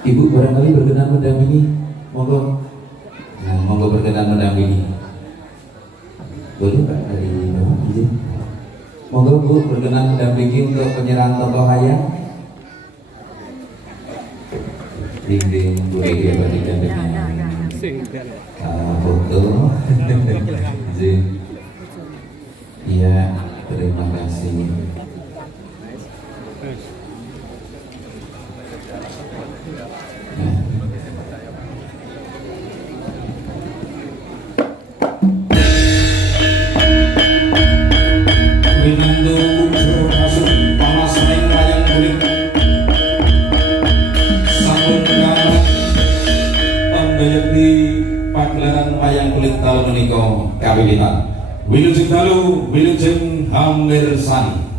Ibu barangkali berkenan mendampingi, monggo. Nah, monggo berkenan mendampingi. Boleh Pak dari Bapak izin. Monggo Bu berkenan mendampingi untuk penyerahan tokoh hayang. Dinding Bu Ege berikan dengan foto. Izin. Iya, terima kasih. Winando ujur masuk panas main wayang kulit sampun kalah pambayekti pagelaran wayang kulit tahun menika kawiwitan wilujeng dalu wilujeng hamirsani.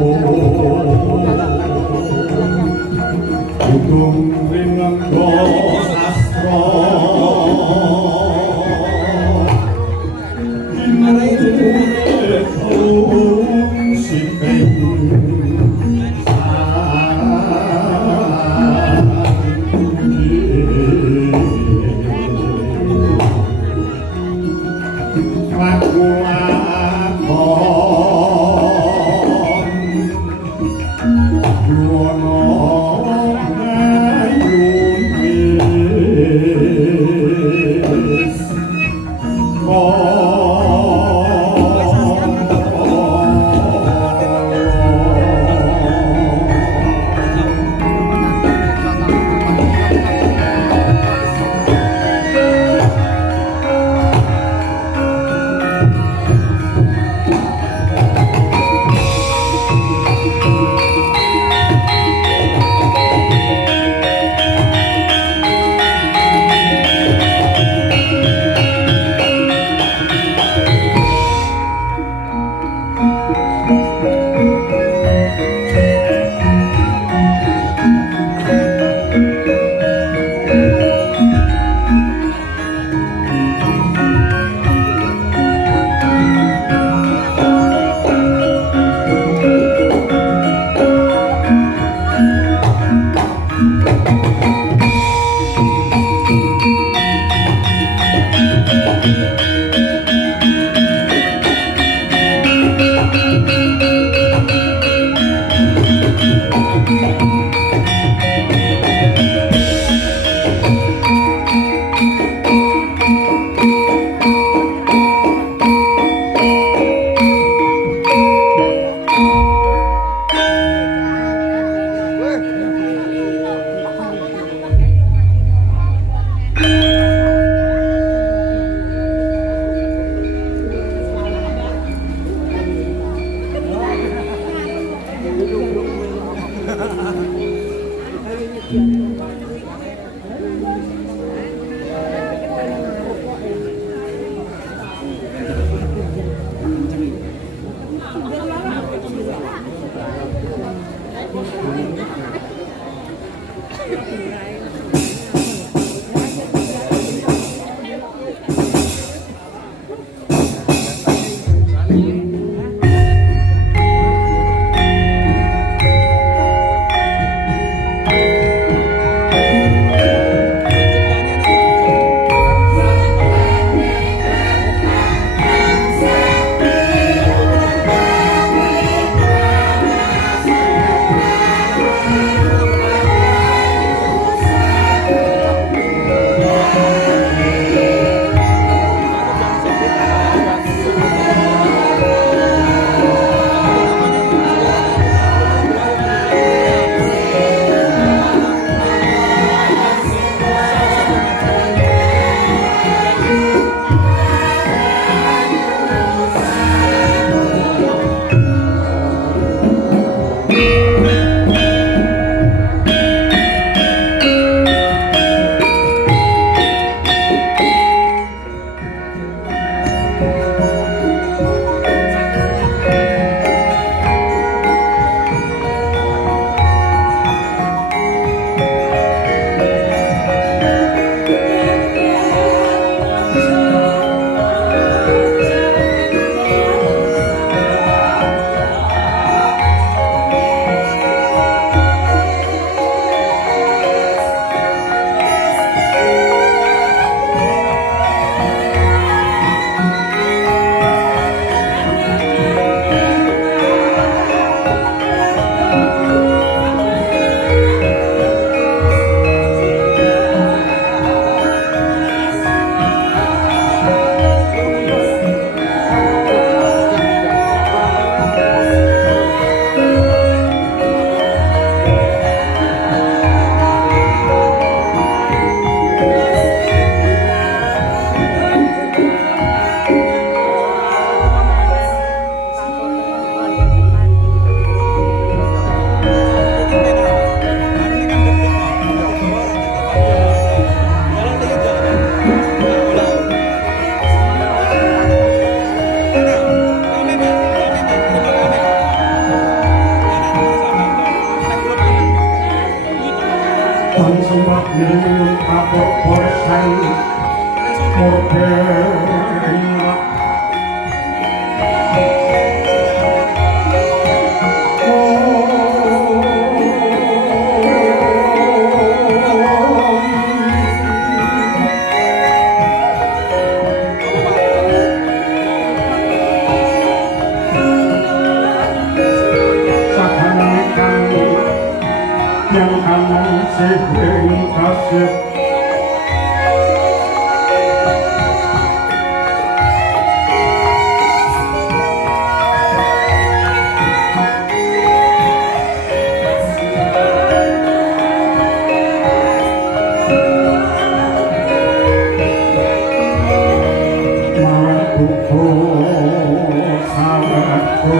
Udung rinenggo sastra Inurung siping Nilungun kapok borsan Morberingat yang kanan sing kasih malah buku sahabatku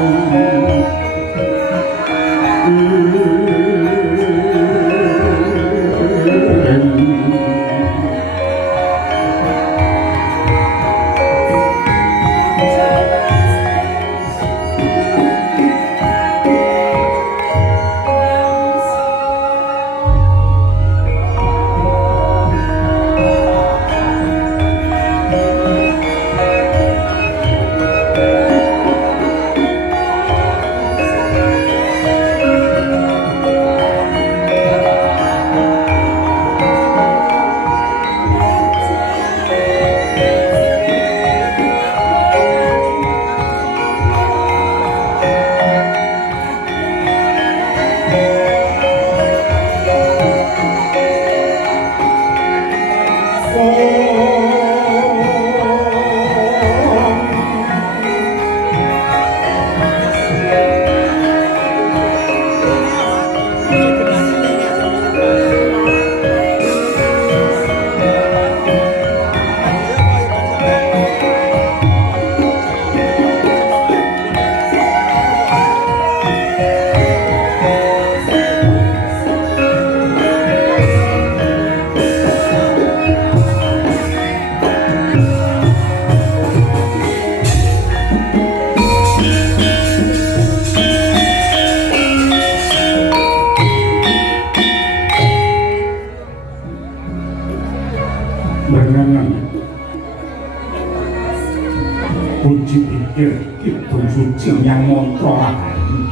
puji pikir kidung suci yang mantra rahani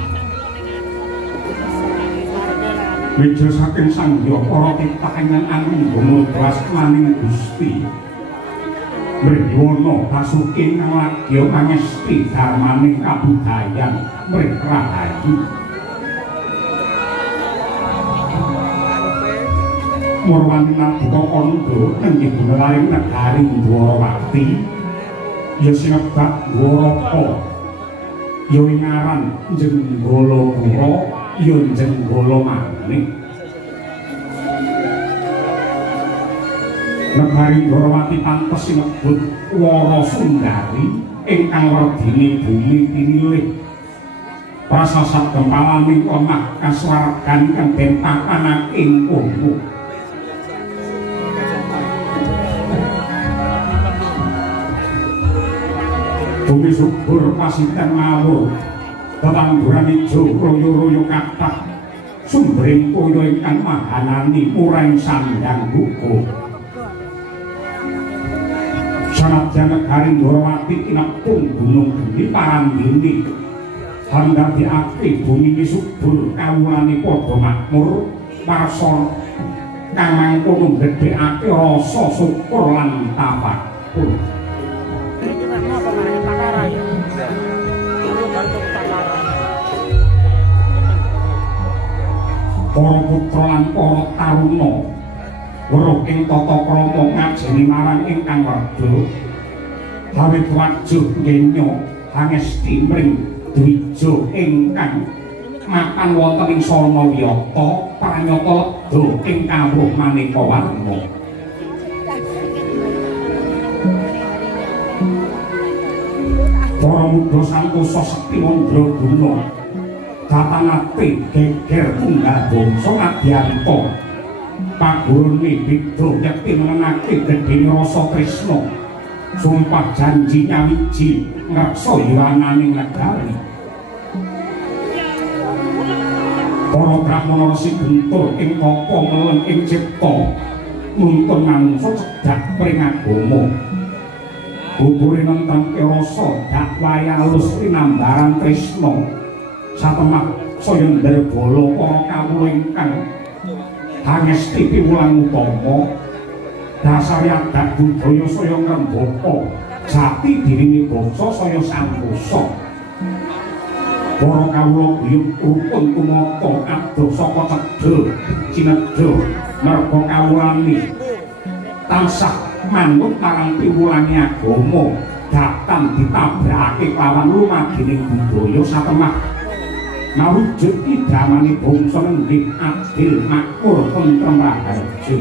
meja saking sangya para titahengan anu ngomodras maning Gusti mriwana pasuke ngalagya pangesti dharmaning kabudayan mrih rahayu Murwani nabuka kandha nenggih bunelaring negari Dwarawati ya sinebak Dwaraka ya ngaran Jenggalapura ya Jenggala Manik negari Dwarawati pantes sinebut Warasundari ingkang werdini bumi pinilih prasasat gempalaning omah kasuwargan kang den papanake ing kono bumi subur pasiten mawur tetangguran ijo royo-royo kathah sumbering toya ingkang mahanani murang sandang buku sanadyan negari Dwarawati tinepung gunung geni parandini handhadekake bumi subur kawulane padha makmur warsa kang mangkono gedhekake rasa syukur lan tafakur para putra lan para taruna weruh ing tata krama ngajeni marang ingkang werda awit wajuh ngenya hangesti mring dwija ingkang mapan wonten ing sarana wiyata pranyata ledha ing kawruh maneka warna para mudha santosa sekti mandra guna katanate geger tunggal bangsa Adyanta pagurune beda yakti menenake gedhene rasa tresna sumpah janji nyawiji ngreksa yurananing negari para brahmana resi guntur ing kapa melen ing cipta nuntun manungsa cedhak pring agama. Bubure nentremke rasa dakwaya alus rinambaran tresna satemah saya ndarbala para kawula ingkang hangesti piwulang utama dasar adat budaya saya ngrembaka jati dirine bangsa saya santosa. Para kawula guyub rukun tumata adoh saka cedha cinedha merga kawulane tansah manut marang piwulange agama datang ditabrakake lawan lumagining budaya satemah mawujud idamane bangsa nggih adil makmur tentrem raharja.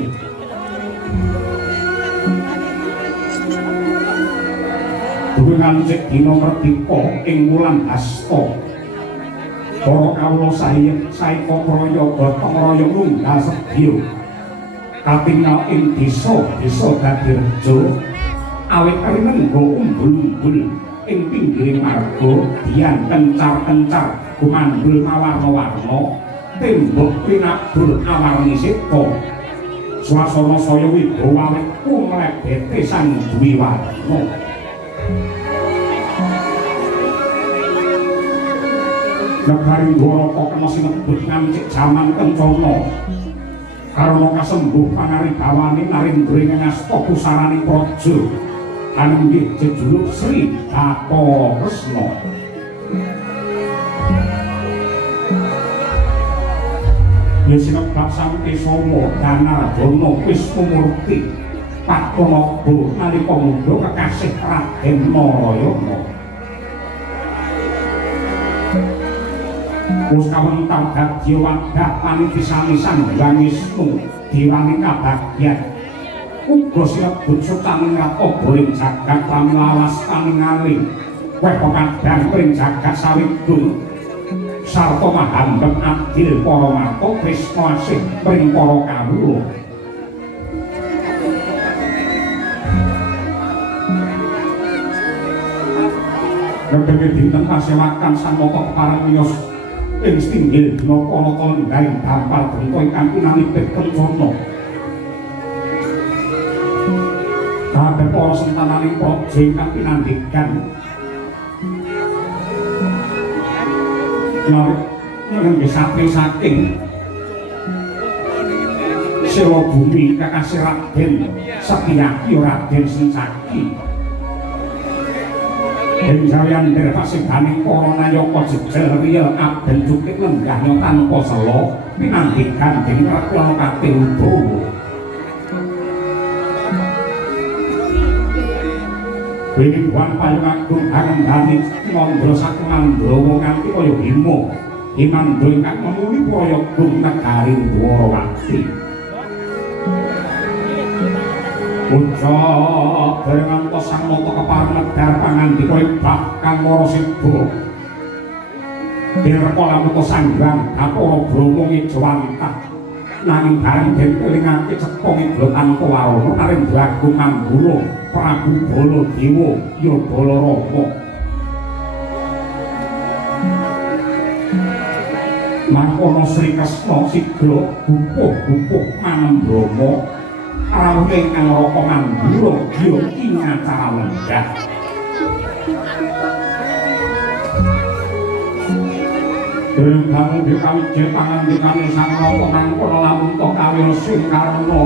Durungan cek dina merdeka ing wulan Hasta para kawula saeka praya gotong royong lunggal sedya katingal ing desa dadi reja awit rinengga umbul-umbul ing pinggiring marga dian kencar-kencar gumandul mawarna-warna tembok pinabur awarni seta swasana saya wibawa awit kumlebete sang duwi warna. Negari Dwaraka kena sinebut ngancik jaman kencana karena kasembuh pangaribawani narendra ing ngasta pusarane praja anenggih jejuluk Sri Bathara-Kresna. Ya sinebat sampe Soma Danardana Wisnumurti Padmanaba nalika muda kekasih Raden Narayana. Wis kawentar dadi wadah panitisanisan Hyang Wisnu diwani kabagyan uga sinebut sutaning rata ing jagat pamlawas paningali weh pekadang ing jagat sawidul sarta mahambet adil para marta tresna asih ing para kawula. Ngendhene dinten pasewakan sang mata kepareng miyos ing stinggil dina kana lenggaring dampal bento ingkang pinanipit kencana. Kabeh para sentananing praja ingkang pinandikan nggih satri saking Sewa Bumi Kakasih Raden Setyaki Raden Sencaki ing jawian derpasingganing para nayaka jejel riya aben cukik lenggahnya tanpa sela pinandikan dening Ratna Kati Udawa. Wining wan payung agung anendani Mandra saking Mandrawa nganti kaya Bima Himandra ingkang memuli prayogung negari Dwarawati. Puja bareng antos sang nata kepareng medhar pangandika ing bab kang Marasida. Direka lamuka sanggang apara Brama ngijawantah nanging bareng den kelingake cepong iglo tanpa warana Narendra Agung Manggura Prabu Baladewa ya Balarama. Mangkono Sri Kresna sigra gupuh-gupuh manambrama rawuh ingkang Raka Manggura ya ing acara lenggah. Kamu dikawiji pangandikane sang Raka mangkono lamun to kawil sing karna.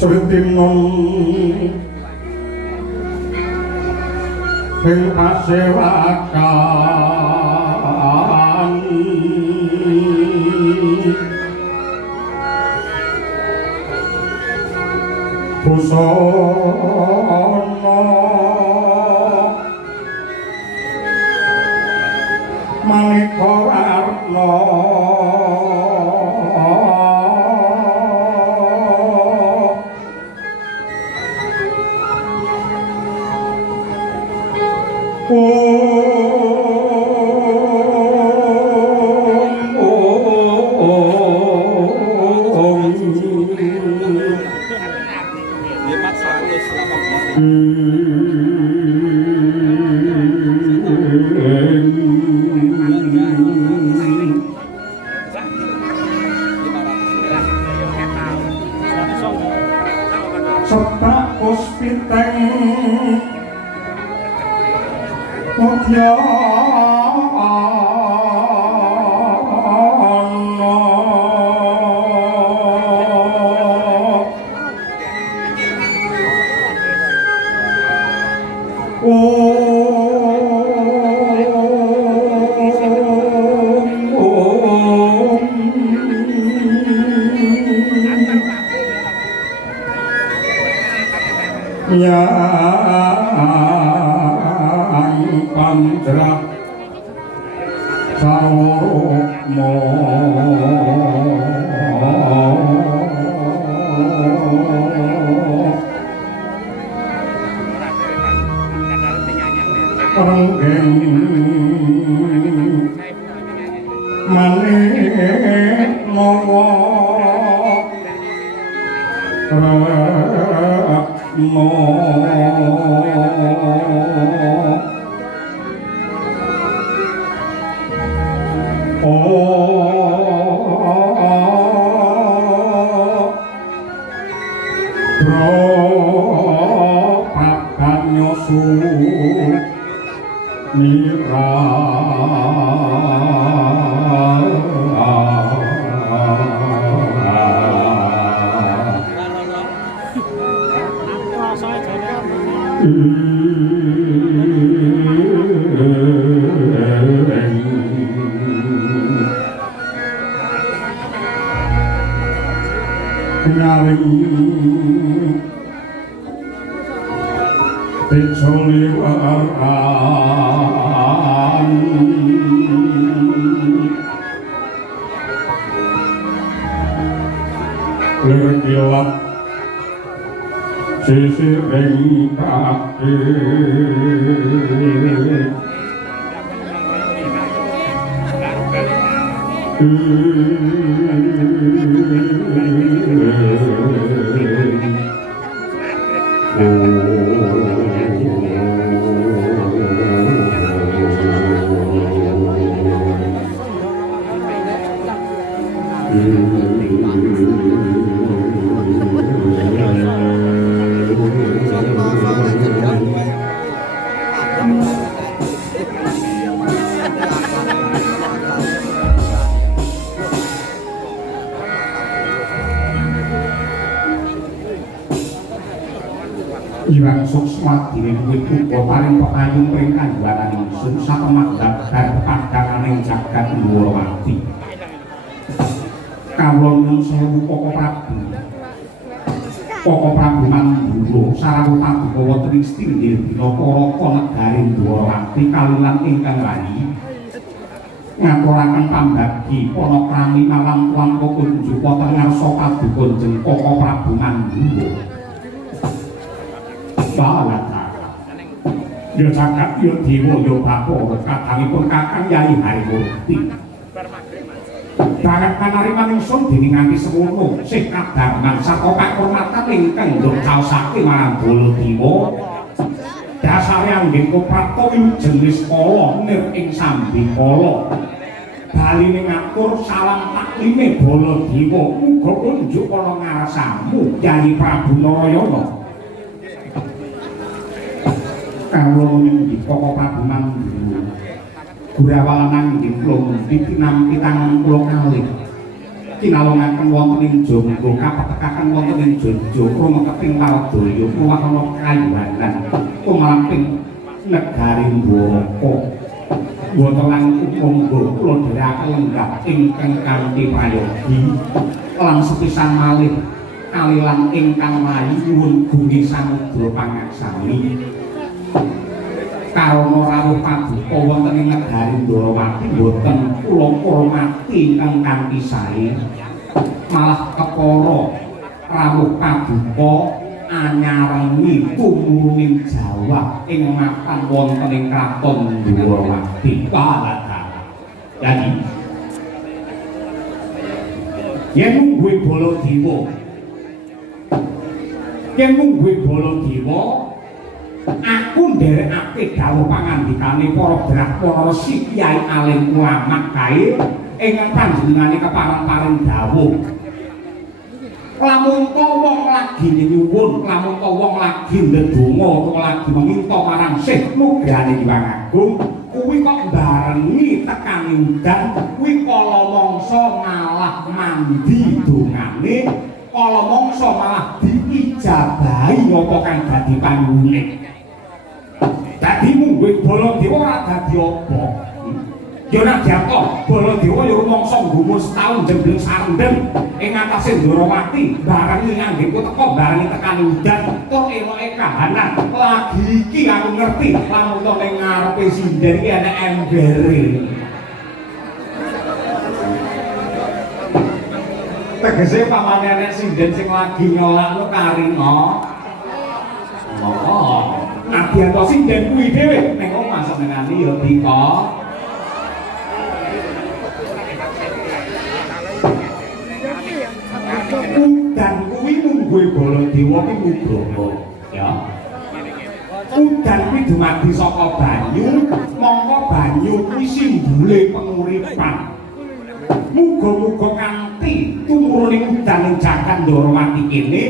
Sritimun sing pasewakan busana maneka warna Sepak puspiteng mutya yang panjrak sarokmo renggeng manik mawa no bro papan nyosu mira nyaring pecoli waran lergilap sisiring kaki Iwang Suksmati wiwit uga paring pekayung pring kandhuaran ingsun satemah dabar padhananing jagat Dwarawati. Kawula nyuwun sewu Koko Prabu. Koko Prabu Mandura sarawuh paduka wonten ing Stinggil dina Paraka negari Dwarawati kalilan ingkang rayi. Ngaturaken pambagi panakrami malam tuan kunjuk wonten ngarsa paduka jeneng Koko Prabu Mandura. Balata ya jagat ya dewa ya bapa kadangipun kakang Yai Harimurti banget panariman ingsun dening nganti semono sih kadangan saka kahormatan ingkang ndok caosake marang Baladewa dasare anggih Prato jenis kala nir ing sambikala baline ngatur salam taklime Baladewa muga kunjuk ana ngarsamu Yayi Prabu Narayana kawula ngendika Prabu Mandura Gurawalan inggih kula pitinampi tangan kula kalih kinalongaken wonten ing Jonggo kapetekaken wonten ing Jojo rumeketing Waldaya kuwahana kayuwanan kumlamping negari Dwaraka wonten lan monggo kula dherekaken lenggah ingkang kanthi prayogi lan sepisan malih kalilan ingkang mayu nyuwun gungi samudra pangaksami karana rawuh paduka wonten ing negari Ndrawati boten kula hormati ingkang kanthi sae malah kepara rawuh paduka anyarengi tumurning Jawa ing mapan wonten ing kraton Ndrawati kaladara. Jadi yen mungguhe Baladewa aku nderekake dawuh pangandikane para Brahmana Resi Kyai Alim Ulama kae ingkang panjenengane kepareng-pareng dawuh lamun to wong lagi nyuwun lamun to wong lagi ndedonga utawa lagi meminta marang Syekh Nugrahane Hyang Agung kuwi kok barengi tekaning udan kuwi kala mangsa malah mandi dongane kala mangsa malah diijabahi apa kang dadi pangune dadi mungguhe Baladewa ora dadi apa ya nek jatuh Baladewa ya rumangsa nggumun setahun jembleng sarendem ing atase Ndrawati barengi anggengku teko barengi tekani udan tur eloke kahanan lagi iki aku ngerti lamun to ning ngarepe sinden iki ana embere tegese pamane nek sinden sing lagi nyolakno karina oh nadyan to sinden kuwi dhewe ning omah senengane ya tika udan kuwi mungguhe Baladewa ki nugroho ya udan kuwi dumadi saka banyu mongko banyu kuwi simbole penguripan muga-muga kanthi tumurune udan ing jagat Ndrawati kene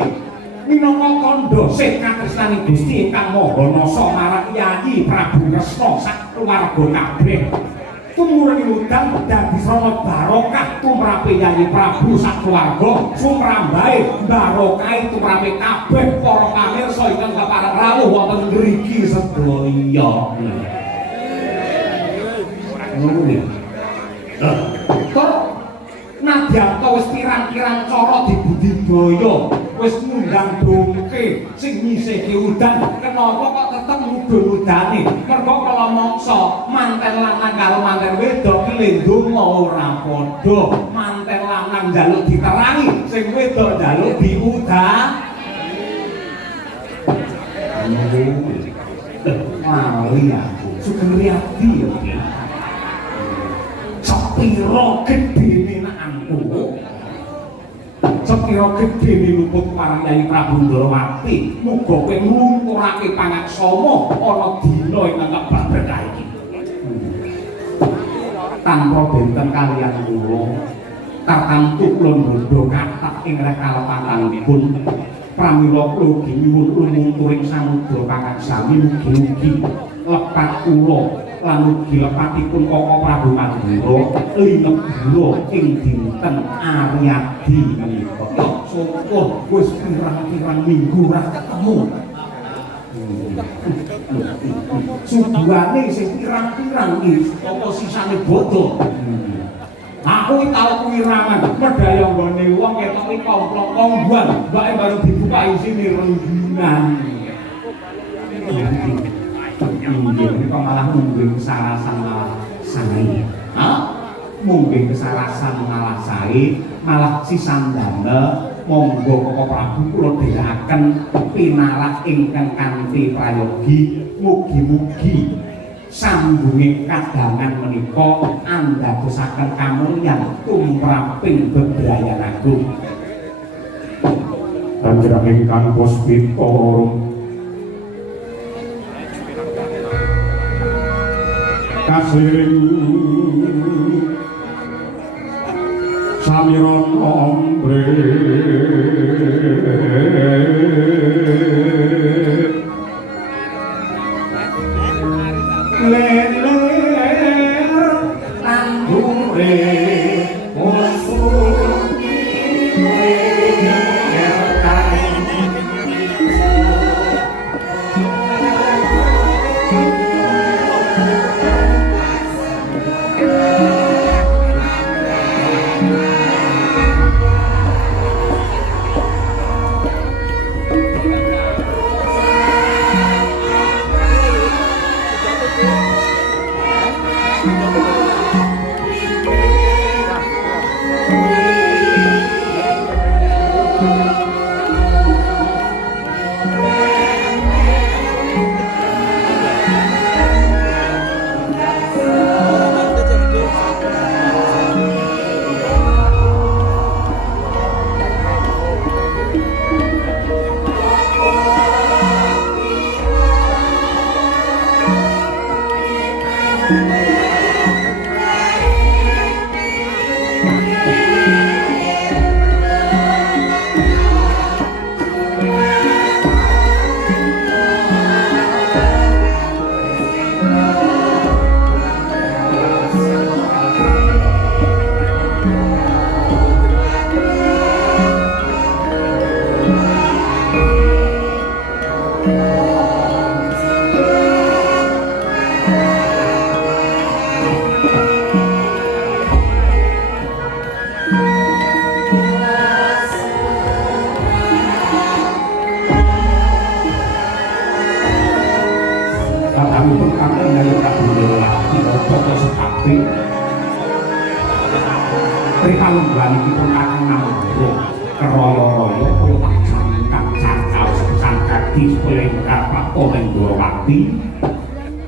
minangka kandha sih katresnaning Gusti ingkang Maha Nasa marang Yayi Prabu Kresna sak keluarga kabeh tumurune udan dadi srana barokah tumrape Yayi Prabu sak keluarga sumrambahe barokahe tumrape kabeh para pamirsa ingkang kapareng rawuh wonten mriki sedaya ngono kok nadyan wis pirang-pirang cara dibudidaya wis ngundang dongke sing nyisihke udan kenapa kok tetep mudhun udane mergo kala mangsa manten lanang karo manten wedok ki ndonga ora padha manten lanang njaluk diterangi sing wedok njaluk diudan wali aku sugeng riyadi ya sepiro gedene anakku sepiro gedene luput marang Yayi Prabu Ndrawati muga kowe nglumpurake pangaksama ana dina ing ngepak berkah iki tanpa benten kaliyan kula tartamtu kula ndodho kathah ing reh kalepatanipun pramila kula nyuwun lumungturing samudra pangaksami mugi-mugi lepat kula lan ugi lepatipun Koko Prabu Mandura linebura ing dinten Aryadi menika. Sapa wis pirang-pirang minggu ora ketemu. Subuhane sing pirang-pirang iki apa sisane bodho. Aku iki tau kuwirangan medaya nggone wong ketoke komplong-kombuan, mbake baru dibuka isine rengginan. Mungkin malah mungkin kesarasan malah sae. Mungkin kesarasan malah sae, malah sisandana monggo Koko Prabu kula dherekaken pinarak ingkang kanthi prayogi mugi-mugi sambunge kadangan menika andadosaken kamulyan tumraping bebrayan agung. Panjenengan ingkang puspita kasiring samiron ombre leler tandure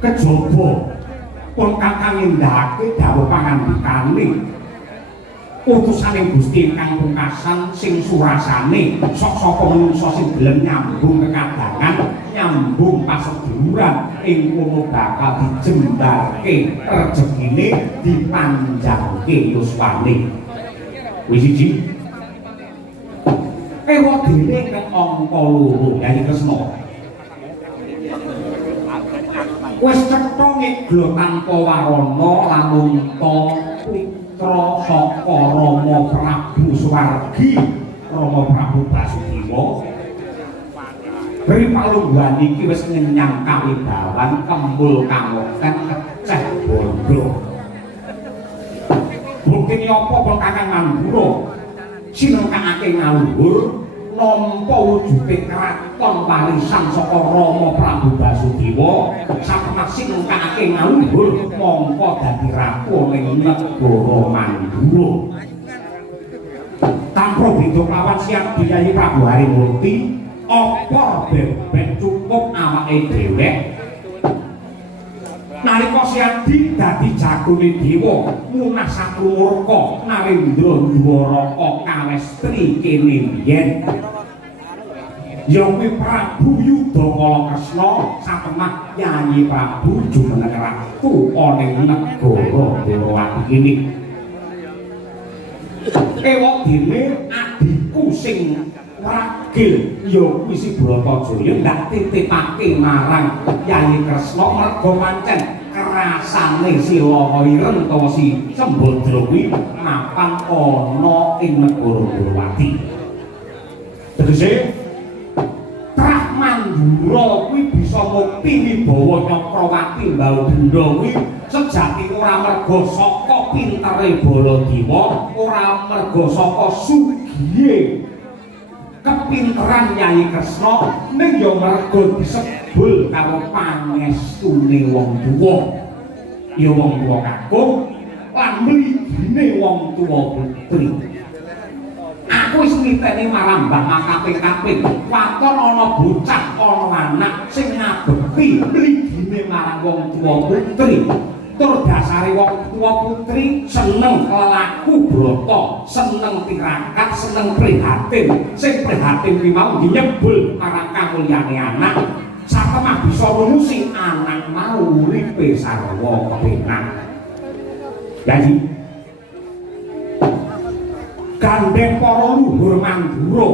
kejaba pun kakang nindakake dawuh pangandikane utusaning Gusti ingkang pungkasan sing surasane sok sapa manungsa sing gelem nyambung kekadangan nyambung paseduluran ing kono bakal dijembarke rejekine dipanjangke yuswane wis siji ewa dene kang angka loro Yayi Kresna wis cetha ngeglo tanpa warana lamun ta putra saka Rama Prabu Suwargi Rama Prabu Basudewa Ripalungguhan iki wis ngenyang kawibawan kembul kamoten keceh bondo bukti apa pun kakang Mandura sinengkake ngaluhur nampa wujude kraton warisan saka Rama Prabu Basudewa sapeksi nengkake ngaluhur mongko dadi ratu ning negara Mandura tanpa beda lawan siap Yayi Prabu Harimurti apa bebek cukup awake dhewek nalika Siadi dadi jagone dewa munah satrumurka Narendra Dwaraka kawestri kene biyen ya kuwi Prabu Yudakala Kresna satemah Yayi Prabu jumeneng ratu ana ing negara Dwarawati kene ewok dene adikku sing ragil ya kuwi si Bratajaya ndak titipake marang Yayi Kresna merga pancen kerasane si Lawa Ireng utawa si Sembadra kuwi mapan ana ing negara Dwarawati. Tegese Trah Mandura kuwi bisa mukti wibawa Nyakrawati Mbau Denda kuwi sejati ora merga saka pintere Baladewa, ora merga saka sugihe kepinteran Yayi Kresna ning ya merga disebul karo pangestune wong tuwa ya wong tuwa kakung lan mligine wong tuwa putri aku wis ngiteni marambah makaping-kaping waton ana bocah ana anak sing ngabekti mligine marang wong tuwa putri tur dasare wong tuwa putri seneng lelaku brata seneng tirakat seneng prihatin sing prihatin kuwi mau nyebul marang kamulyane anak satemah bisa rumusi anak mau uripe sarwa kepenak. Jadi gandeng para luhur Mandura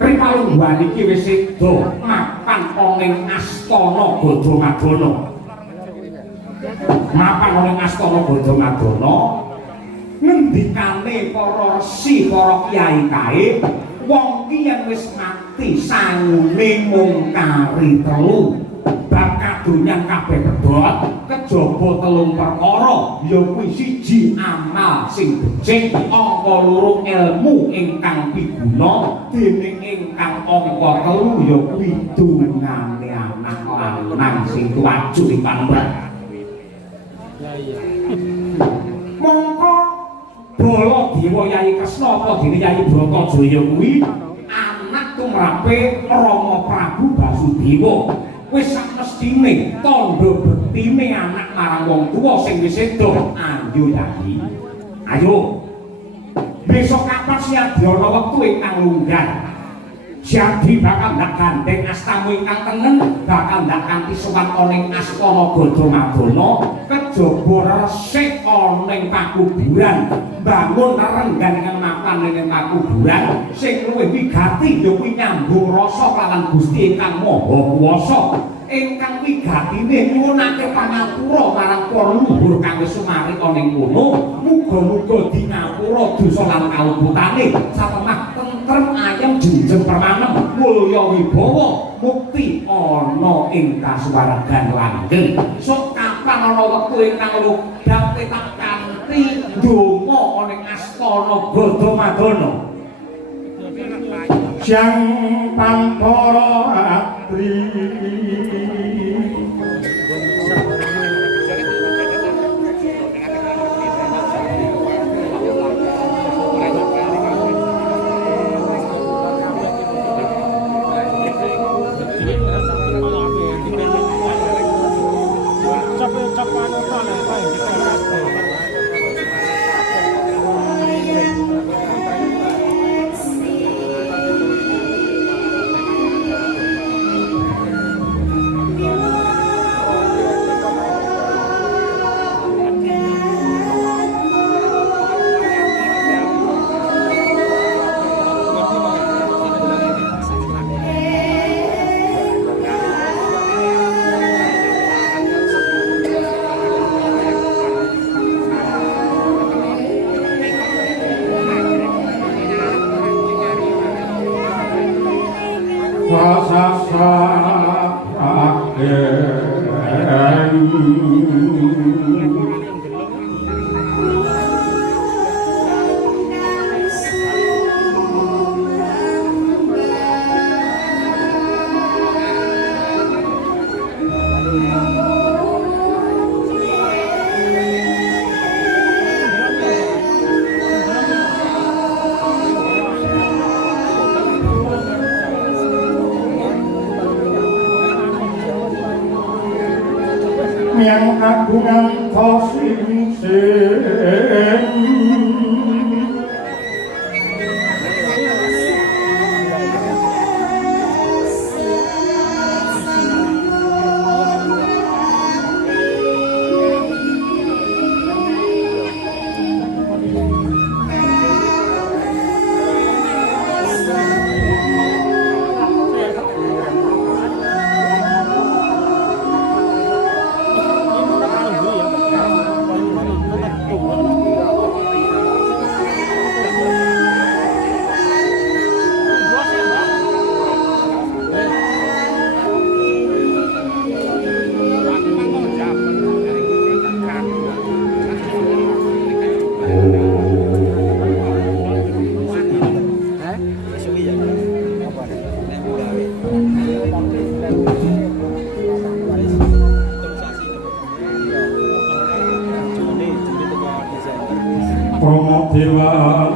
Prinalungguhan iki wis sedo mapan ning astana Gadamadana. Mapan ning astana Gadamadana ngendikane para resi para kyai kae wong ki yen wis mati sangune mung kari telu bab kadonyan kabeh pedhot kejaba telung perkara ya kuwi siji amal sing becik angka loro ilmu ingkang piguna dening ingkang angka telu ya kuwi dungane anak lanang sing tuaju ing pamrih. Mongko Bala Dewa Yai Kresna apa dene Yai Bratajaya kuwi anak tumrape Rama Prabu Basudewa. Wis samestine tandha bektine anak marang wong tuwa sing wis sedo. Ayo Yai. Ayo. Besok kapan siadyana wektu ingkang lungguh. Jadi bakal ndak gandeng astamu ingkang tengen, bakal ndak kanthi sowan ning astana Gadamadana, kejaba resik ning pakuburan, bangun renggan ing mapan ning pakuburan, sing luwih wigati ya kuwi nyambung rasa kalawan Gusti ingkang Maha Kuwasa. Ingkang wigatine nyuwunake pangapura marang para luhur kang wis sumarik ning kono, muga-muga dinapura dosa lan kaluputane, satemah tentrem ayem jenjeng permanen mulya wibawa mukti ana ing kasuwargan langgeng. Sok kapan ana wektu ingkang lungguh tak kanthi ndonga ning astana Gadamadana. Jang Pantara Atri yang kagungan tosing Dewa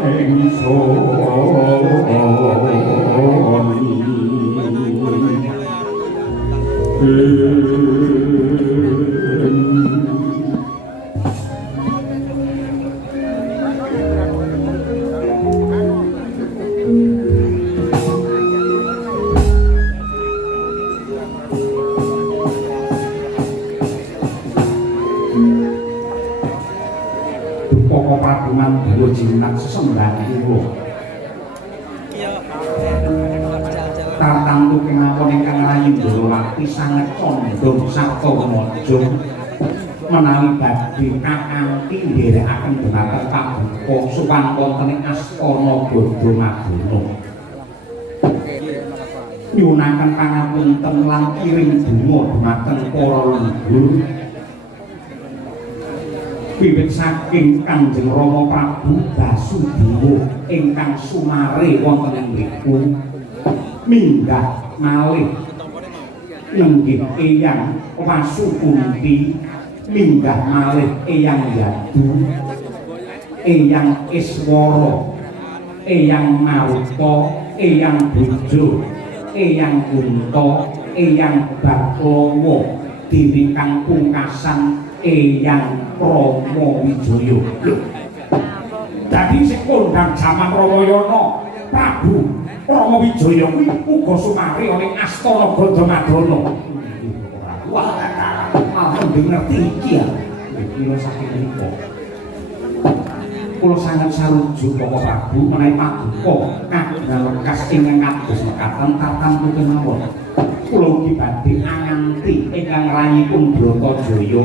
kagungan dulu jinak sesembah ibu tartamtu kemawon ingkang rayi dulu waktu sangat condong sabto mojo menawi badhe kakanthi nderekaken dhumateng pabuka suwan wonten ing astana Bodho Madana nyunaken pangapunten lan kirim donga dhumateng para leluhur wiwit saking Kanjeng Rama Prabu Basudewa ingkang sumare wonten ing mriku minggah malih nenggih Eyang Wasukunti minggah malih Eyang Yadu Eyang Iswara Eyang Maruta Eyang Bojo Eyang Kunto Eyang Baklawa dene kang pungkasan Eyang Rama Wijaya. Lho. Dadi sing kondhang jaman Ramayana Prabu Rama Wijaya kuwi uga sumari ana ing Astana Gandhamadana. Wah, malah ngerti iki ya. Kula saking mriku. Kula sangat sarujuk Bapak Prabu menawi paduka kagungan lekas ingkang kados mekaten tartamtu kemawon. Kula ugi badhe anganti ingkang rayipun Bratajaya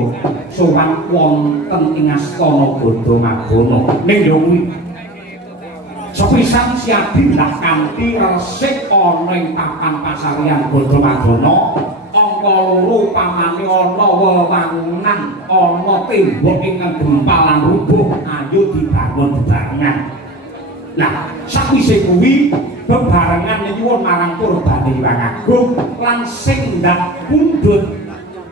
sowan wonten ing Astana Gandhamadana. Ning yo kuwi sepisan siadi lah kanthi resik ana ing papan pasaryan Gandhamadana angka 2 pamane ana wewangunan ana tembok ingkang gempalan rubuh ayo dibangun bebarengan. Nah, sakwise kuwi bebarengan nyuwun marang Purbane Hyang Agung lan sing ndak pundhut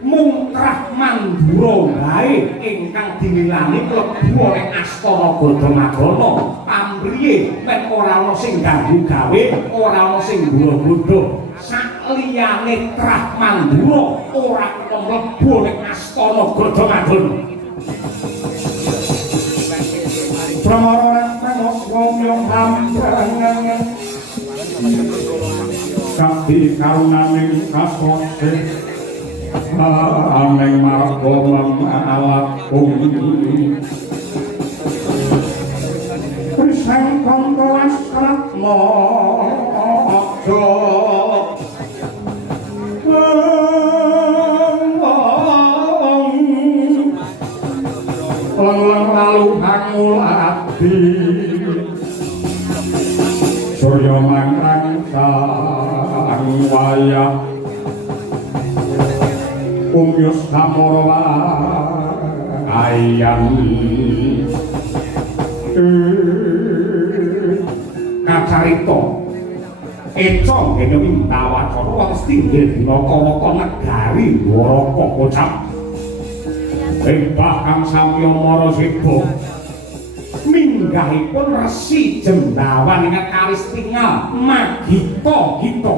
mungkrah mandura wae ingkang dinilani klebu ing Astana Gandhamadana pamriye mek ora ana sing ganggu gawe ora ana sing nggodha sakliyane trah mandura ora kena mlebu ing Astana Gandhamadana. Pramara Ramos wong yang hambangan kabeh karunaning kasose aneng marga mamalatku Krisang kanggo asratma aja lang lalu hangul ati surya mangrang sang wayah umyus samara ayam kacarita eca ngene Windawacana wong setinggil dina kawata negari Dwaraka kocap Embah kang samya maraseba minggahipun Resi Jembawan ingkang karis tinggal Magita-gita.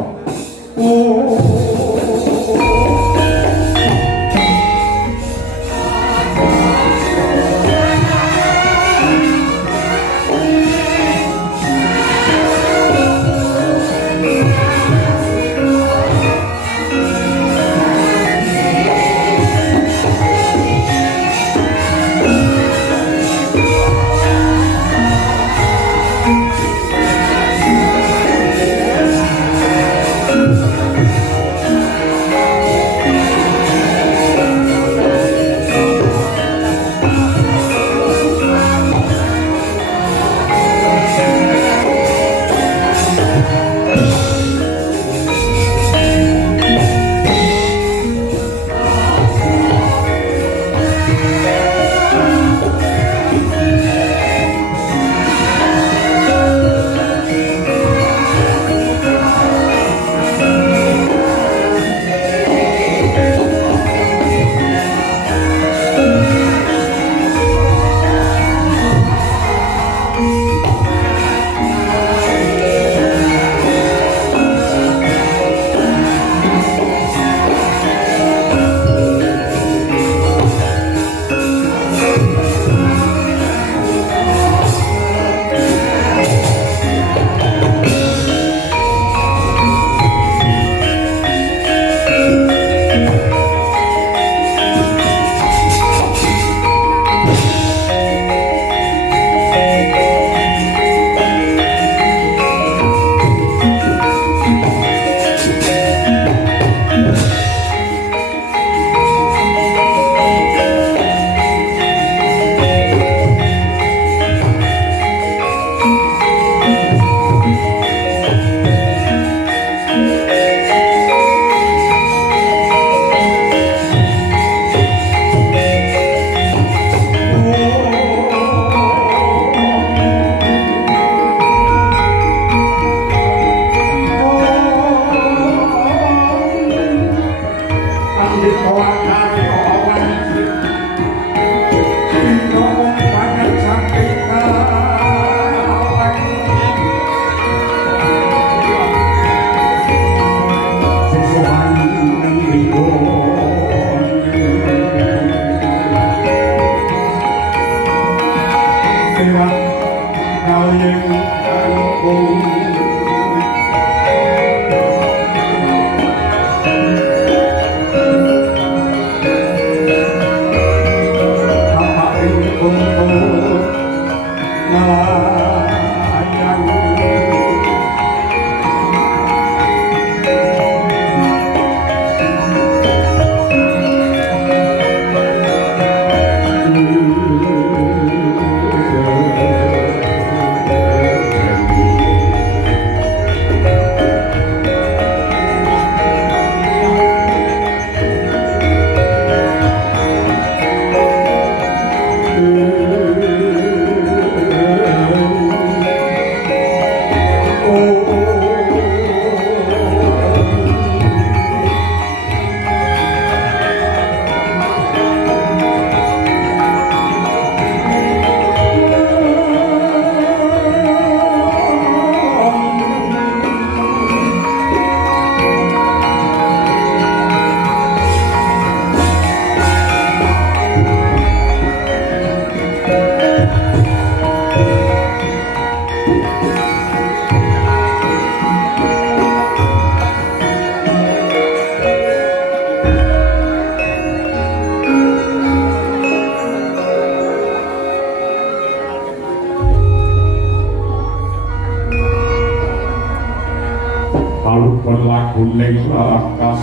prabuning lakas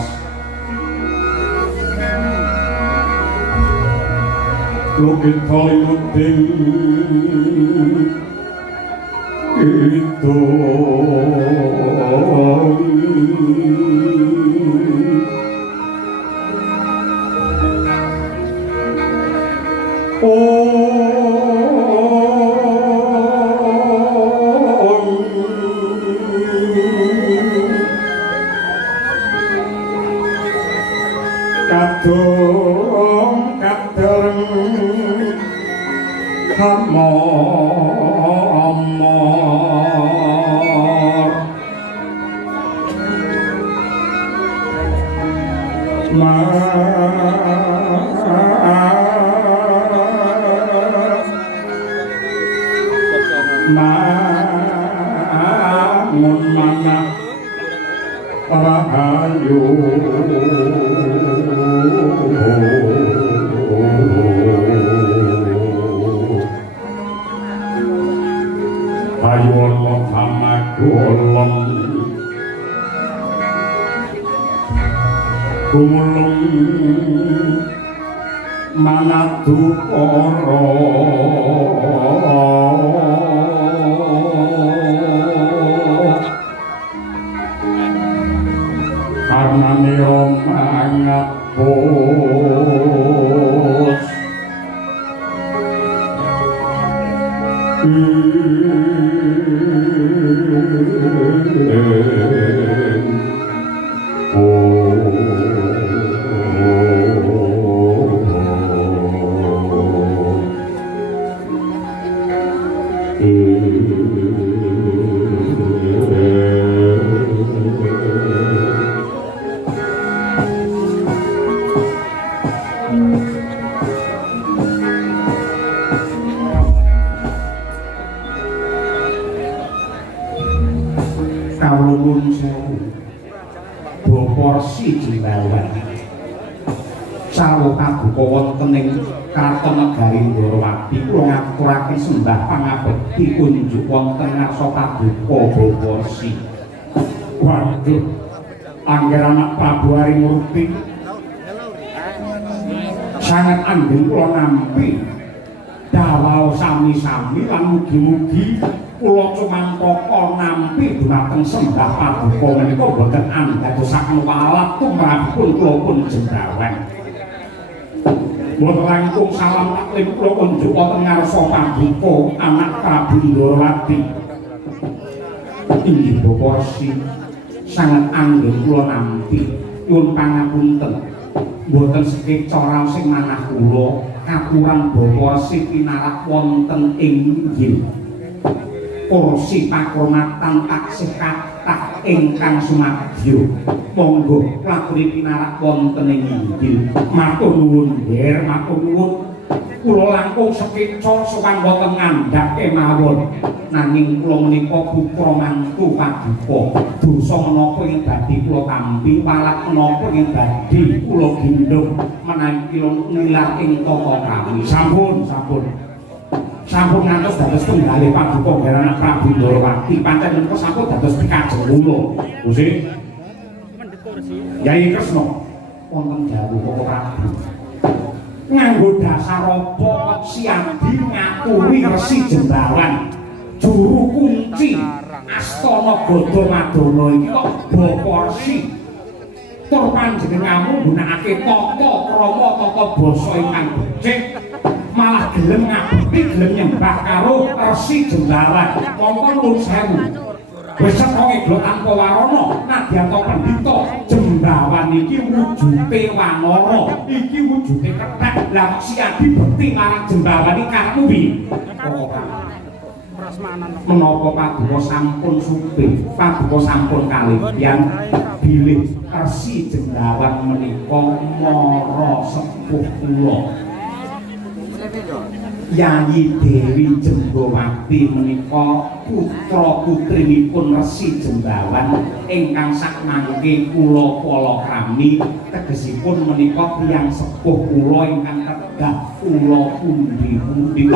Lukit Hollywooding itu kadung kadung hamor mangun manah rahayu ayo Allah hamaku Allah kumulung manatu para karena niro mangapus kawulun sewu Baporsi Jembawan sawo kabuka wonten ing Kraton Negari Ndorowati kula ngaturaken sembah pangabekti unjuk wonten ngarsa kabuka Baporsi. Waduh angger anak Prabu Harimurti sangat anggen kula nampi dawuh sami-sami lan mugi-mugi kula cumangkaka nampi dhumateng sembah paduka menika boten andadosaken walat tumrapipun kula pun Jembawan. Mboten langkung salam taklim kula unjuk wonten ngarsa paduka anak Prabu Ndorowati. Inggih Baporsi sangat anggen kula nampi nyuwun pangapunten. Mboten sekeca raos sing manah kula kapuran Baporsi pinarak wonten ing inggil kursi pakurmatan taksih kathah ingkang sumadyo monggo lakune pinarak wonten ing inggil matur nuwun nggih matur nuwun kula langkung sekeca sowan wonten ngandhap kemawon nanging kula menika putra mantu paduka dosa menapa ing badhe kula tampi walat menapa ing badhe kula gendhong menawi kula nilar ing tata kami sampun ngantos dados tunggalé paduka Garana Prabu Ndorowati pancen menika sampun dados pikajeng kula Gusti Yai Kresna wonten dawuh Koko Prabu nganggo dasar apa siadi ngaturi Resi Jembawan juru kunci Astana Gadamadana iki kok Baporsi tur panjenenganmu nggunakake tata krama tata basa ingkang becik malah gelem ngabekti gelem nyembah karo Resi Jembawan mongko nuwun sewu wis kok eglo tanpa warana nadyan to pendhita Jembawan iki wujute wanara iki wujute kethek lah siadi bekti marang Jembawan iki karepmu piye menapa paduka sampun supih paduka sampun kaliyan bilih Resi Jembawan menika mara sepuh kula Yayi Dewi Jembawati menika putra putrinipun Resi Jembawan ingkang sakmangke kula palakrami tegesipun menika tiyang sepuh kula ingkang tedah kula pundi-pundi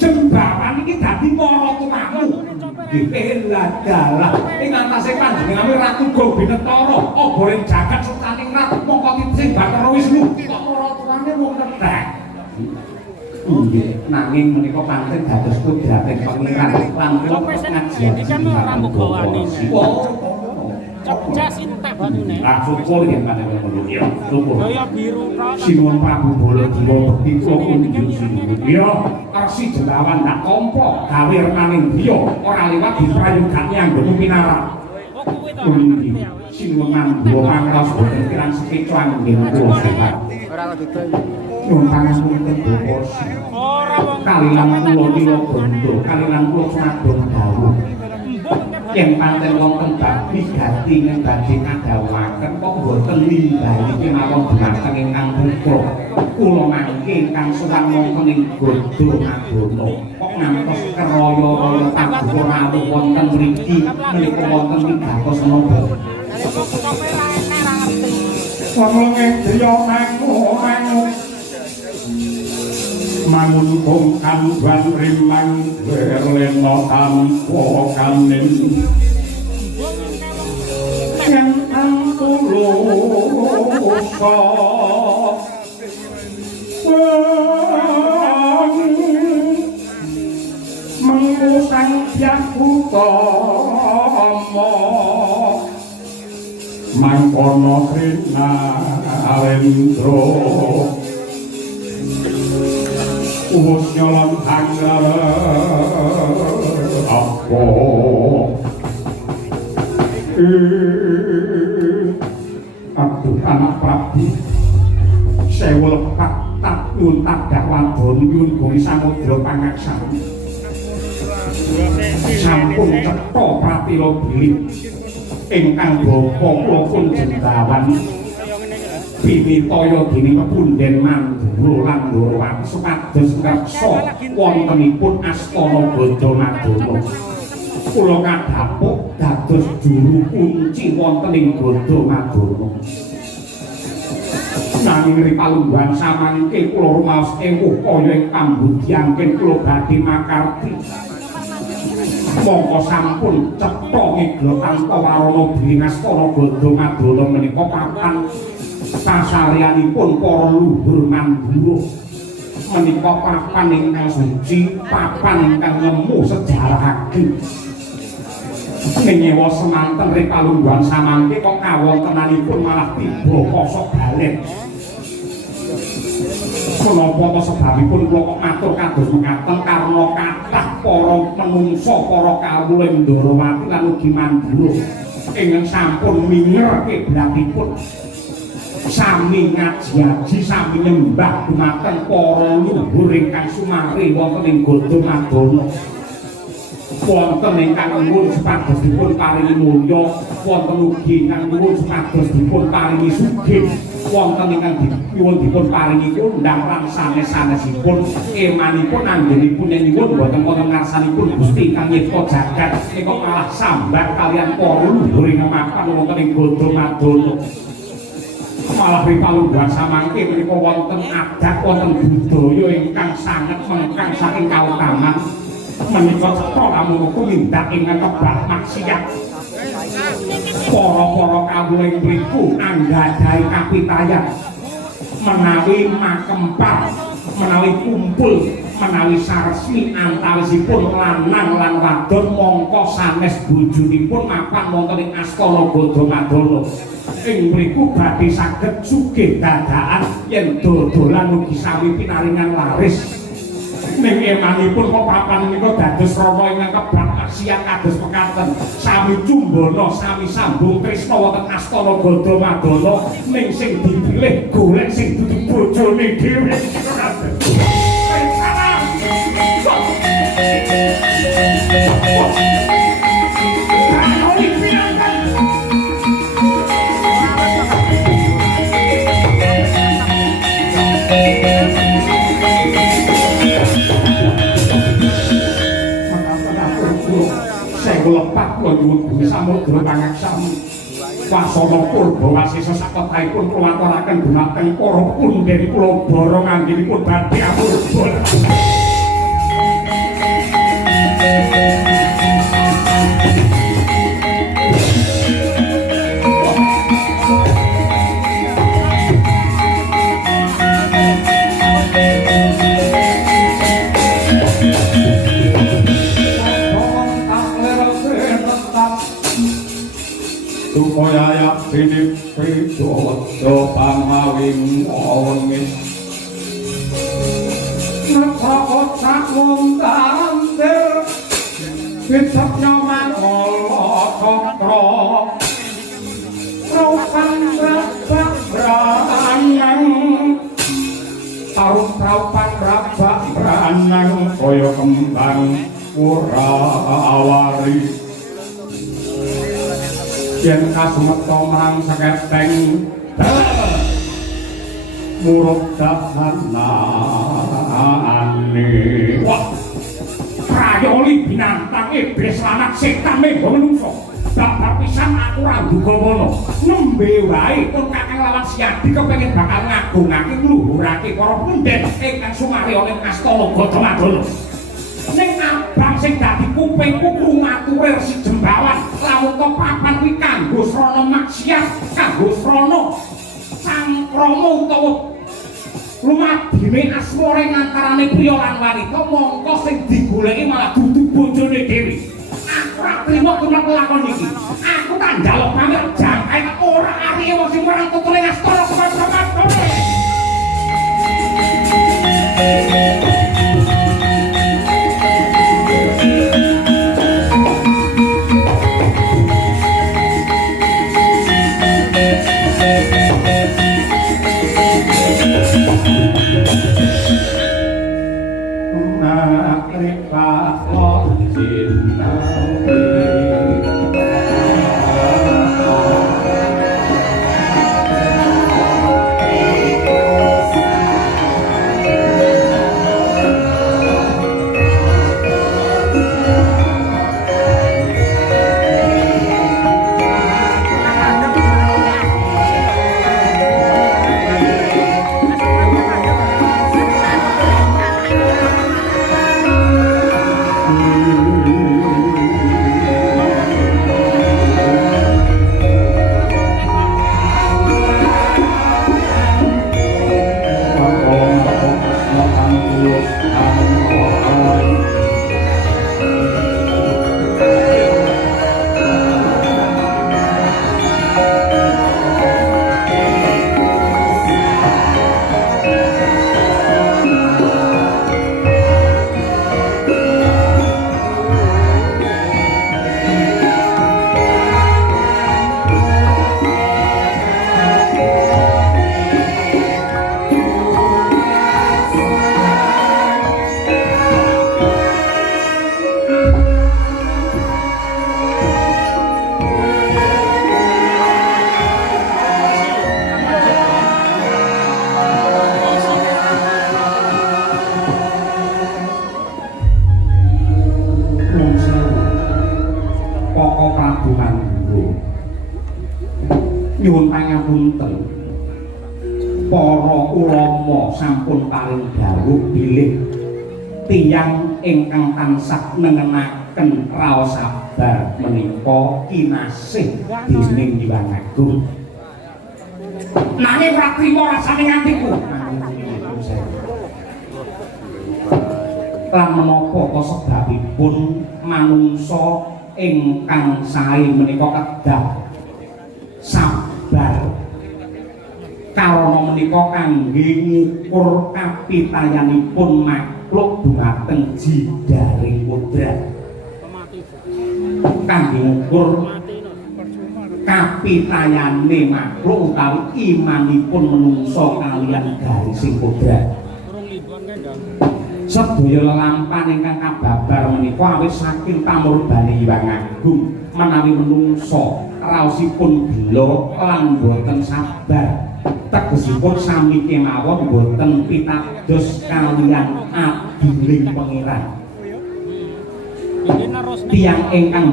Jembawan iki dadi mara tumamu nggih dalah ing antase panjenengan Ratu Gobinetara oboring jagat sutaning rat mongko titih Bathara Wisnu kok ora turane mung kethek. Nggih, nanging menika pancen dados kudrating pangeran lan kula ngajian iki ora mbogawane. Cepjas entek banune. Lah syukur yen panjenengan ngono ya. Syukur. Kaya biru tok. Sinuwun Prabu Baladewa bekti kula kunjung sinuwun. Ya, arsi jelawan ndak tampa gawe renaning griya ora liwat diprayogake anggone pinarak. Oh kuwi to. Sinuwun nganggo mangros boten kirang sekecuan nggih kula sehat. Ora didol. Nyuwun pangapunten Bapak. Ora wong kalilan kula nila bondo, kalilan kula sadong dawuh. Yen pancen wonten bakti gati badhe ngadawaken kok boten nimbali kemawon dhumateng ingkang putra. Kula mangke ingkang sowan wonten ing Godo Madana. Kok ngantos keraya-raya paduka rawuh wonten mriki menika wonten wigatos menapa. Wong ngedya mangu mangun kongkan wan rimang berleno tanpa kanin yang angkuloso mengusang biaku tomo mangkono rina arendro Umus nyolong hanggar apa Aduh anak Prabu sewu lepat tak nyun tak dakwan nyun gongi samudra pangaksani sampun cetha pratila biling ingkang bapa kula pun jendawan Pinitaya dening Pepunden Mandura lan Ndorowati supados ngreksa wontenipun Astana Gadamadana. Kula kadhapuk dados juru kunci wonten ing Gadamadana. Nanging ripalungguhan samangke kula rumaos ewuh kaya ing pambudhiyangken kula badhe makarti. Mongko sampun cetha ngegla tanpa warana dening Astana Gadamadana menika papan pasaryanipun para luhur Mandura menika papan ingkang suci, papan ingkang nemu sejarah ageng. Nyewa semanten ripalungguhan samangke kok kawontenanipun malah tiba kosok balen. Menapa sebabipun kula kok matur kados mekaten karena kathah para menungsa para kawula Ndorowati lan ugi Mandura ingkang sampun mingerke blatipun sami ngaji-aji sami nyembah dumateng para luhur ingkang sumari wonten ing Gadamadana. Wonten ingkang nuwun supados dipun paringi mulya, wonten ugi ingkang nuwun supados dipun paringi sugih, wonten ingkang nyuwun dipun paringi kondhang lan sanes-sanesipun emanipun anggenipun nyuwun boten wonten ngarsanipun Gusti ingkang nyipta jagat nika malah sambat kaliyan para luhur ingkang mapan wonten ing Gadamadana. Malah ripalungguhan samangke menika wonten adat wonten budaya ingkang sanget mengkang saking kautaman menika cetha lamun kumindak ingkang kebak maksiat para kawula ing mriku anggadhahi kapitayan menawi makempal menawi kumpul menawi saresmi antawisipun lanang lan wadon mongko sanes bojonipun mapan wonten ing Astana Gadamadana. Ing mriku badhe saged sugih dadakan yen dodolan ugi sami pinaringan laris. Ning emanipun kok papan menika dados rama ingkang kebak maksiat kados mekaten. Sami cumbana, sami sambung tresna wonten Astana Gadamadana ning sing dipilih golek sing dudu bojone dhewe. Lepat kula nyuwun Gusti samudra pangaksami wasana purba wasisa saketahipun kula aturaken dhumateng para punden kula bara nganggenipun badhe atur. sinip pidodo pangawing wengis Napa sak wong tandir Bicapnya mangolo cokro Raupan rabak beranang Raupan rabak beranang Koyo kembang urawari Yen kasumeta marang saketeng Muruk dahanane Wah Prayoli binatang iblis lanang setan menggo menungso babar pisan aku ra duga ngono nembe wae pun kakang lawan Siadi kepengin bakal ngagungake ngluhurake para pendhet ingkang sumarya ning Astana Gadamadana ning abang sing dadi kupingku krungature Resi Jembawan lamun to papan kuwi kanggo srana maksiat kanggo srana sangkrama utawa lumadine asmara antarane priya lan wanita mongko sing digoleki malah dudu bojone dhewe aku ora trima kuwi lakon iki aku tak njaluk pamit jangkae ora ari wong sing marang tutune Astana Gadamadana nyuwun pangapunten para ulama sampun paring dawuh bilih tiyang ingkang tansah nengenaken raos sabar menika kinasih dening Hyang Agung nanging ora trima rasane ngantiku lan menapa sebabipun manungsa ingkang sae menika kedah sabar karana menika kangge ngukur kapitayanipun makhluk dhumateng jidaring kodrat kangge ngukur kapitayane makhluk utawi imanipun menungsa kaliyan garising kodrat sedaya lelampahan ingkang kababar menika awit saking pamurbane Hyang Agung menawi menungsa raosipun gelo lan boten sabar tegesipun sami kemawon boten pitados kaliyan adiling pangeran tiyang ingkang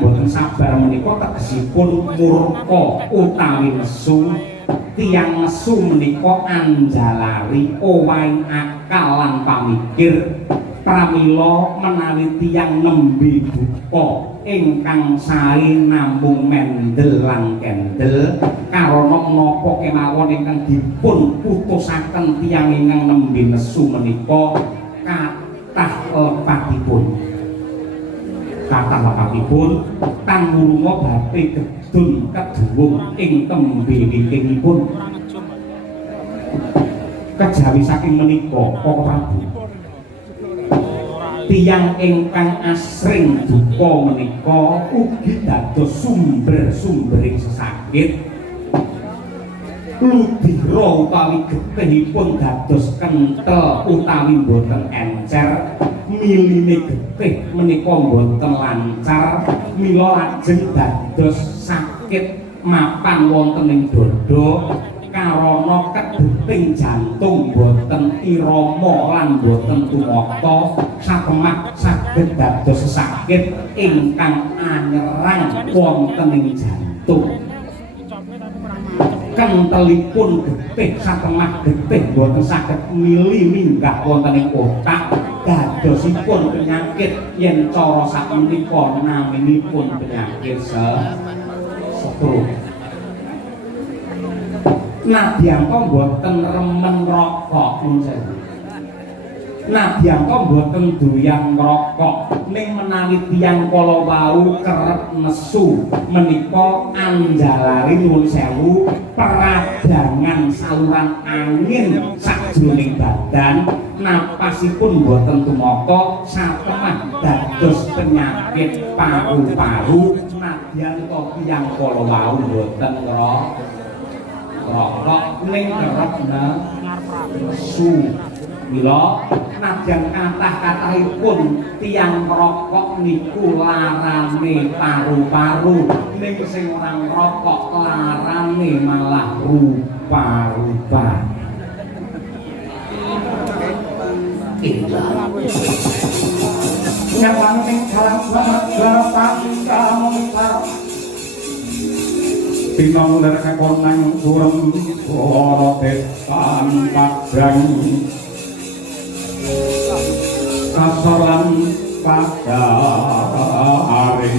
boten sabar menika tegesipun murka utawi nesu tiyang nesu menika anjalari owahing akal lan pamikir pramila menawi tiyang nembe duka ingkang sae namung mendel lan kendel karana menapa kemawon ingkang dipun putusaken tiyang ingkang nembe nesu menika kathah lepatipun kathah wakatipun tangurunga badhe gedung keduwung ing tembe wingkingipun kejawi saking menika Para Prabu tiyang ingkang asring duka menika ugi dados sumber-sumbering sesakit ludira utawi getihipun dados kenthel utawi boten encer miline getih menika boten lancar mila lajeng dados sakit mapan wonten ing dada karana kedeting jantung boten irama lan boten tumata satemah saged dados sakit ingkang anyerang wonten ing jantung kentelipun getih satemah getih boten saged mili minggah wonten ing otak dadosipun penyakit yen cara sakmenika naminipun penyakit stroke. Nadyanto boten remen rokok nuwun. Nadyanto boten doyan ngrokok ning menawi tiyang kala wau kerep nesu menika anjalari nuwun sewu peradangan saluran angin sajroning badan napasipun boten tumata satemah dados penyakit paru-paru nadyanto tiyang kala wau boten rokok ning kerep nesu mila nadyan kathah-kathahipun tiyang rokok niku larane paru-paru ning sing ora ngrokok larane malah rupa-rupa. Nyawang ning dalam bapak kamu Pinong nerkakonang surem suara depan padang kasaran pada hari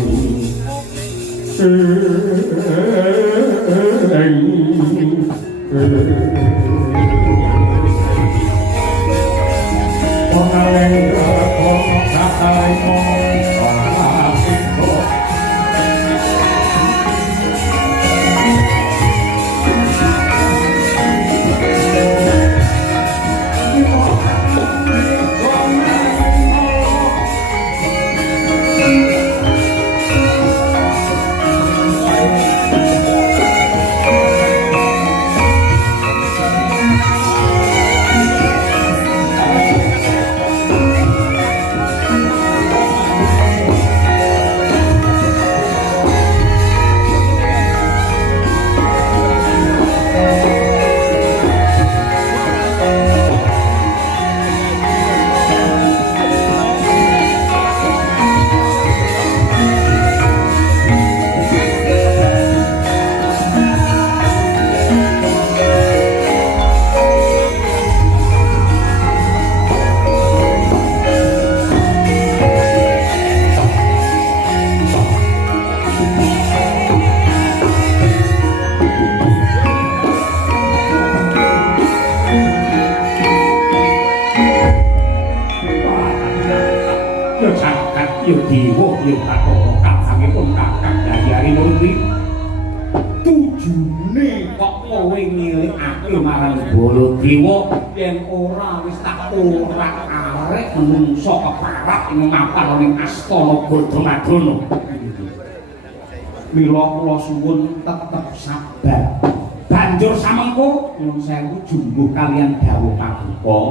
tujune kok kowe ngilikake marang Baladewa yen ora wis tak orak-arek menungso keparat ing ngapal ning astana Badamadana. Mila kula suwun tetep sabar. Banjur samengko nyuwun sewu jumbuh kaliyan dawuh paduka.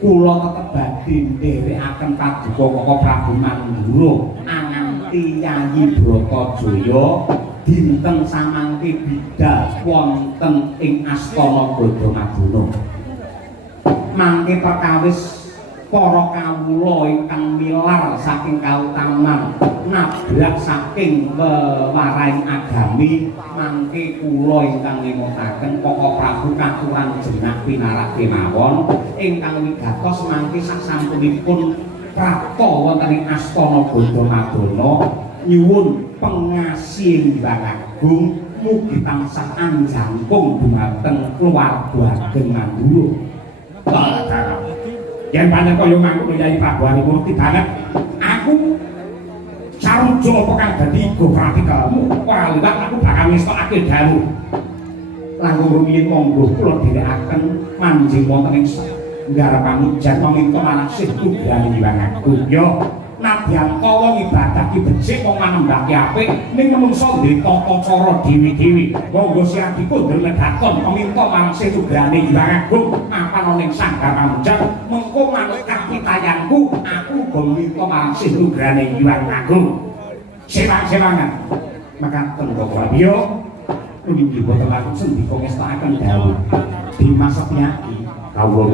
Kula tetep badhe nderekaken paduka Koko Prabu Mandura anganti Yayi Bratajaya dinten samangke bidhal wonten ing astana Badamadana. Mangke perkawis para kawula ingkang milar saking kautaman nabrak saking wewaraing agami mangke kula ingkang ngemutaken Koko Prabu katuran jenah pinarak kemawon ingkang wigatos mangke sasampunipun prapta wonten ing astana Badamadana nyuwun pengasih Hyang Agung mugi tansah anjangkung dumateng keluarga ageng Mandura. Yen pancen kaya mangkono Yayi Prabu Harimurti banget aku sarujo apa kang dadi go pratikelmu ora liwat aku bakal ngestokake dawuh langkung rumiyin monggo kula dherekaken manjing wonten ing ngarapan jan menika manasih tujuan iwang aku yo nadyan kala ibadah ki becik wong manembake apik ning menungso duwe tata cara dewi-dewi monggo siang dikundur ledakon peminta manasih tujuane iwang aku mapan ning sanggar pamunjang mengko manut kapitayanku aku uga minta manasih tujuane iwang aku sewang-sewangan makaten kok yo Niki boten langkung sendika ngestakaken dawuh Dimas Setyaki kawula